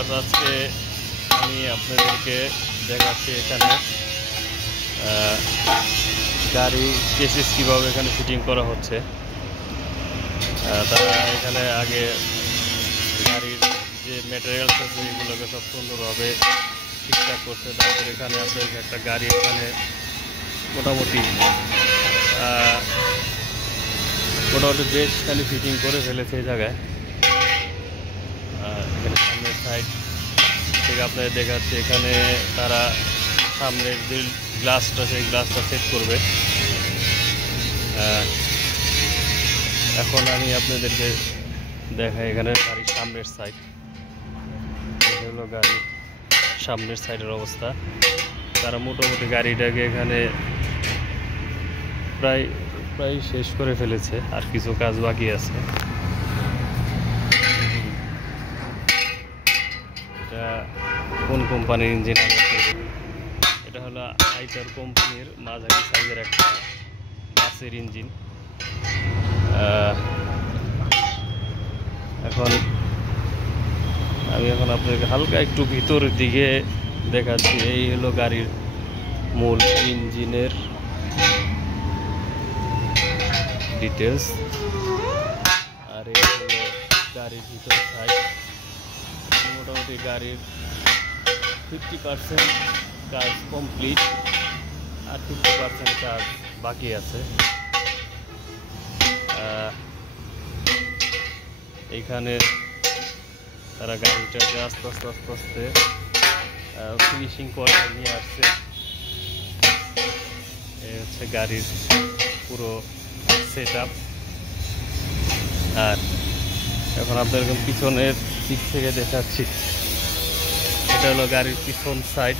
Viewers, আজকে আমি আপনাদেরকে দেখাচ্ছি এখানে গাড়ি চেসিস কীভাবে এখানে ফিটিং করা হচ্ছে। তারা এখানে আগে গাড়ির যে ম্যাটেরিয়ালস আছে এগুলোকে সব সুন্দরভাবে ঠিকঠাক করছে। তারপর এখানে আপনাদের একটা গাড়ি এখানে মোটামুটি বেশ খালি ফিটিং করে ফেলেছে এই জায়গায়। এখানে সামনের সাইড থেকে আপনাদের দেখাচ্ছে, এখানে তারা সামনের যে গ্লাসটা সেই গ্লাসটা সেট করবে। এখন আমি আপনাদেরকে দেখাই এখানে গাড়ির সামনের সাইড। এটা হলো গাড়ির সামনের সাইডের অবস্থা। তারা মোটামুটি গাড়িটাকে এখানে প্রায় শেষ করে ফেলেছে, আর কিছু কাজ বাকি আছে। এটা কোন কোম্পানির ইঞ্জিন? এটা হলো আইসার কোম্পানির মাঝারি সাইজের একটা বাসের ইঞ্জিন। আমি এখন আপনাদেরকে হালকা একটু ভিতরের দিকে দেখাচ্ছি। এই হলো গাড়ির মূল ইঞ্জিনের ডিটেলস, আর এই হলো গাড়ির ভিতর সাইড। মোটামুটি গাড়ির 50% কাজ কমপ্লিট, আর 50% কাজ বাকি আছে। এইখানে তারা গাড়িটাকে আস্তে আস্তে ফিনিশিং পর্যায়ে নিয়ে আসছে। এই হচ্ছে গাড়ির পুরো সেট আপ। আর এখন আপনাদের পিছনের দিক থেকে দেখাচ্ছি, এটা হলো গাড়ির পিছন সাইড।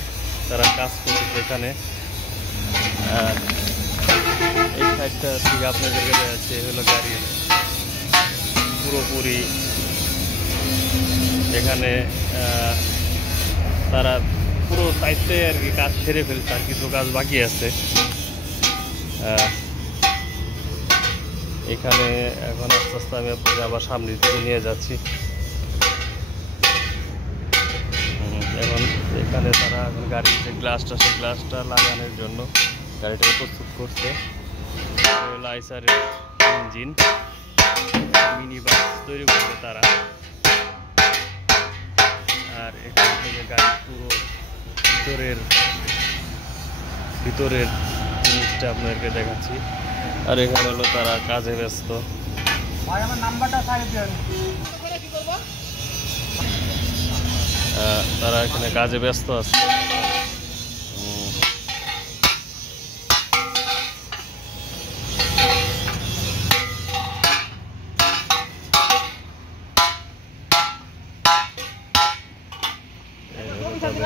তারা কাজ করতেছে এখানে। এই সাইডটা থেকে আপনাদেরকে দেখাচ্ছে হলো গাড়ির পুরোপুরি। এখানে তারা পুরো সাইডে আর কি কাজ সেরে ফেলছে, আর কিছু কাজ বাকি আছে এখানে। এখন আস্তে আস্তে আমি আপনাকে আবার সামনের দিকে নিয়ে যাচ্ছি। এখন এখানে তারা এখন গাড়ির যে গ্লাসটা সেই গ্লাসটা লাগানোর জন্য গাড়িটাকে প্রস্তুত করছে। আইসারের ইঞ্জিন মিনি বাস তৈরি করছে তারা। আর এখান থেকে গাড়ির পুরো ভিতরের জিনিসটা আপনাদেরকে দেখাচ্ছি। আর এখানে হলো তারা কাজে ব্যস্ত। তারা এখানে কাজে ব্যস্ত আছে।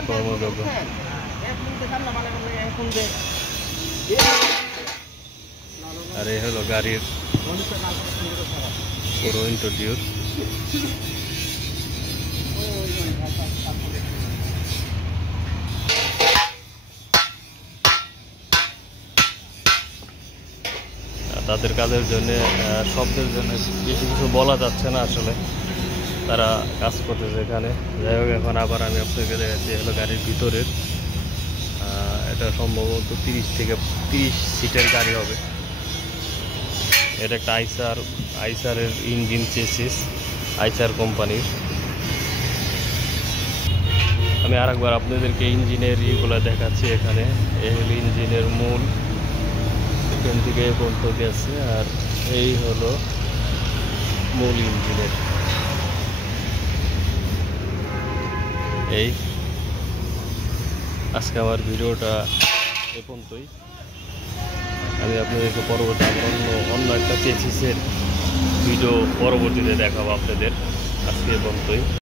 কর্মযোগ্য। আর এই হলো গাড়ির পুরো ইন্ট্রোডিউস। তাদের কাজের জন্য শব্দের জন্য বেশি কিছু বলা যাচ্ছে না আসলে। তারা কাজ করতেছে এখানে। যাই হোক, এখন আবার আমি আপনাকে দেখাচ্ছি হলো গাড়ির ভিতরের। এটা সম্ভবত 30 সিটের গাড়ি হবে। এটা একটা আইসারের ইঞ্জিন চেসিস, আইসার কোম্পানির। আমি আরেকবার আপনাদেরকে ইঞ্জিনের ইগুলো দেখাচ্ছি। এখানে এই হলো ইঞ্জিনের মূল, এখান থেকে পর্যন্ত গেছে। আর এই হলো মূল ইঞ্জিনের। এই আজকে আমার ভিডিওটা এ পর্যন্তই। আমি আপনাদেরকে পরবর্তী অন্য একটা চেসিসের ভিডিও পরবর্তীতে দেখাবো আপনাদের। আজকে এ পর্যন্তই।